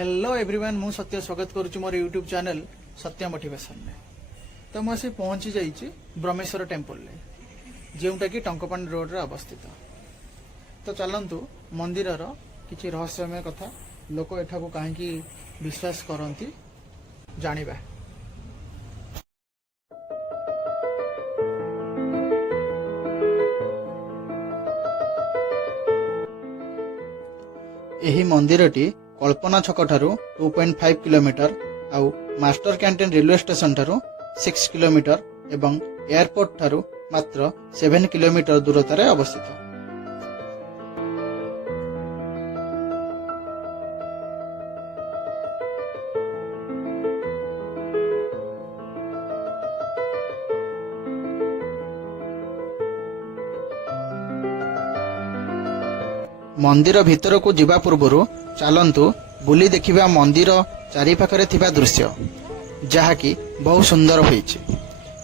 Hello everyone मु सत्य स्वागत करुच्ची मोर यूट्यूब चैनल सत्य मोटिवेशन में। तो मुझे पहुंची जाइए ब्रह्मेश्वर टेम्पल जोटा कि टंकपाणी रोड रे अवस्थित। तो चलतु मंदिर किसी रहस्यमय कथा लोक एठाकू कहीं विश्वास करती जानिबा। एही मंदिरटी कल्पना छक ठारू 2.5 किलोमीटर आउ मास्टर कैंटीन रेलवे स्टेशन ठारू 6 किलोमीटर एवं एयरपोर्ट ठारू मात्र 7 किलोमीटर दूरतार अवस्थित। मंदिर भितर को जिबा पूर्वरु चलंतु बुली देखिबा मंदिर चारि पाखरे थिबा दृश्य जहाँकि बहुत सुंदर होइछि।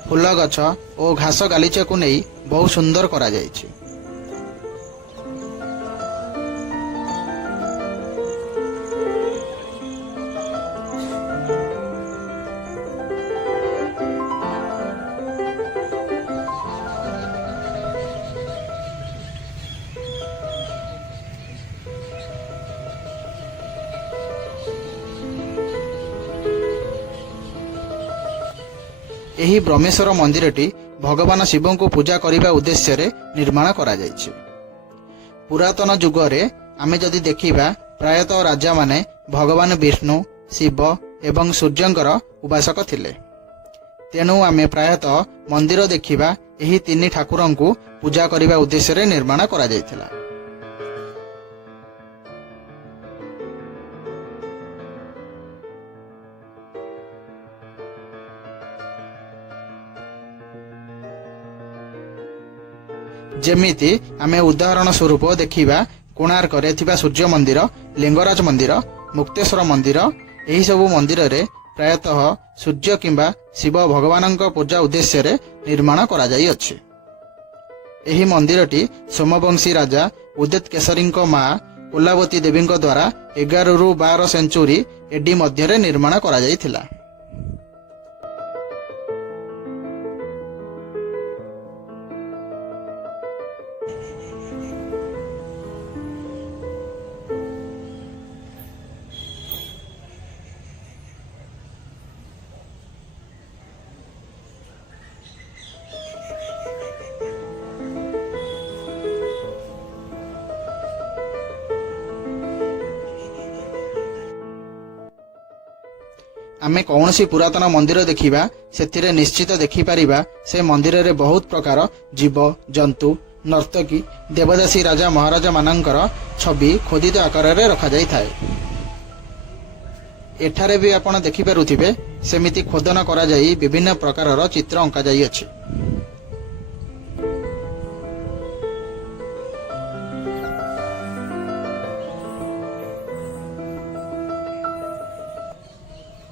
फूल गछ और घास गालीचा को नहीं बहुत सुंदर करा जाइछि। एही ब्रह्मेश्वर मंदिरटी भगवान शिव को पूजा करने उद्देश्य रे निर्माण करा जायछि। पुरातन जुगरे आमे जदि देखिबा प्रायतः राजा माने भगवान विष्णु शिव एवं सूर्यंकर उपासक थिले। तेणु आमे प्रायतः मंदिर देखिबा एही तीन ठाकुरन को पूजा करने उद्देश्य रे निर्माण करा जायथिला। जेमिति आमे उदाहरण स्वरूप देखिबा कोणार्क रे थिबा सूर्य मंदिर, लिंगराज मंदिर, मुक्तेश्वर मंदिर एही सबु मंदिर रे प्रायतः सूर्य किंबा शिव भगवानक पूजा उद्देश्य रे निर्माण करा जाई अछि। एही मंदिरटी सोमवंशी राजा उदित केसरी मां कुलावती देवी द्वारा 11 रु 12 सेंचुरी एडी मध्य रे निर्माण करा जाईथिला। आमे कौनसी पुरातन मंदिर देखिबा सेथिरे निश्चित देखि परिबा से मंदिर रे बहुत प्रकार जीव जंतु नर्तकी देवदासी राजा महाराजा मानंकर छवि खोदित आकार रे रखा जाई थाए। एठारे भी आपण देखि पारुथिबे सेमिति खोदन करा जाई विभिन्न प्रकार चित्र अंका जाई अछि।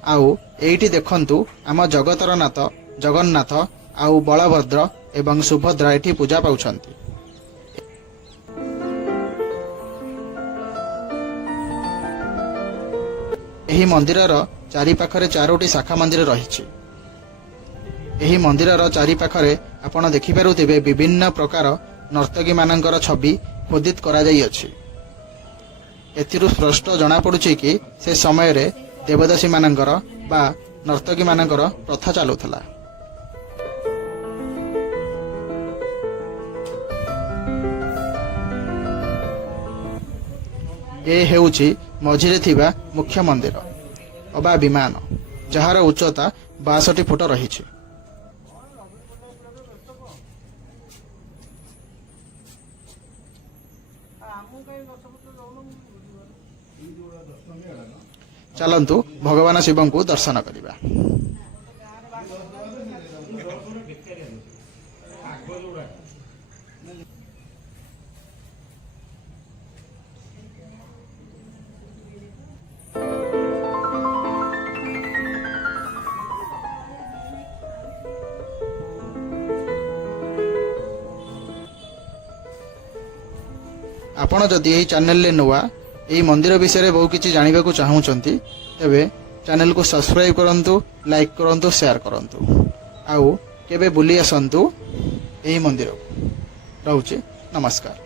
आउ एइटी देखंतु आम जगतर नाथ जगन्नाथ आउ बलभद्र एवं सुभद्रा एठी पूजा पाउछंती। एही मंदिरर चारि पाखरे 4टी शाखा मंदिर रहिछि। एही मंदिरर चारि पाखरे आपण देखि पारुथिबे विभिन्न प्रकार नर्तकी मानंकर छवि खोदित करा जाई अछि। एथिरु स्पष्ट जणा पडुछि कि से समय रे देवदासी मानंकर बा नर्तकी मानंकर प्रथा चालुथला। ए हेउछि मझिरे थिबा मुख्य मंदिर अबा विमान जहार उच्चता 62 फुट रहिछि। चलंतु भगवान शिव को दर्शन करिबा। आपण जदि एही चैनल ले नुआ ଏହି ମନ୍ଦିର ବିଷୟରେ ବହୁ କିଛି ଜାଣିବାକୁ ଚାହୁଁଛନ୍ତି ତେବେ ଚ୍ୟାନେଲକୁ ସବସ୍କ୍ରାଇବ୍ କରନ୍ତୁ, ଲାଇକ୍ କରନ୍ତୁ, ସେୟାର କରନ୍ତୁ। ଆଉ କେବେ ବୁଲି ଆସନ୍ତୁ ଏହି ମନ୍ଦିରକୁ। ରହୁଛି, ନମସ୍କାର।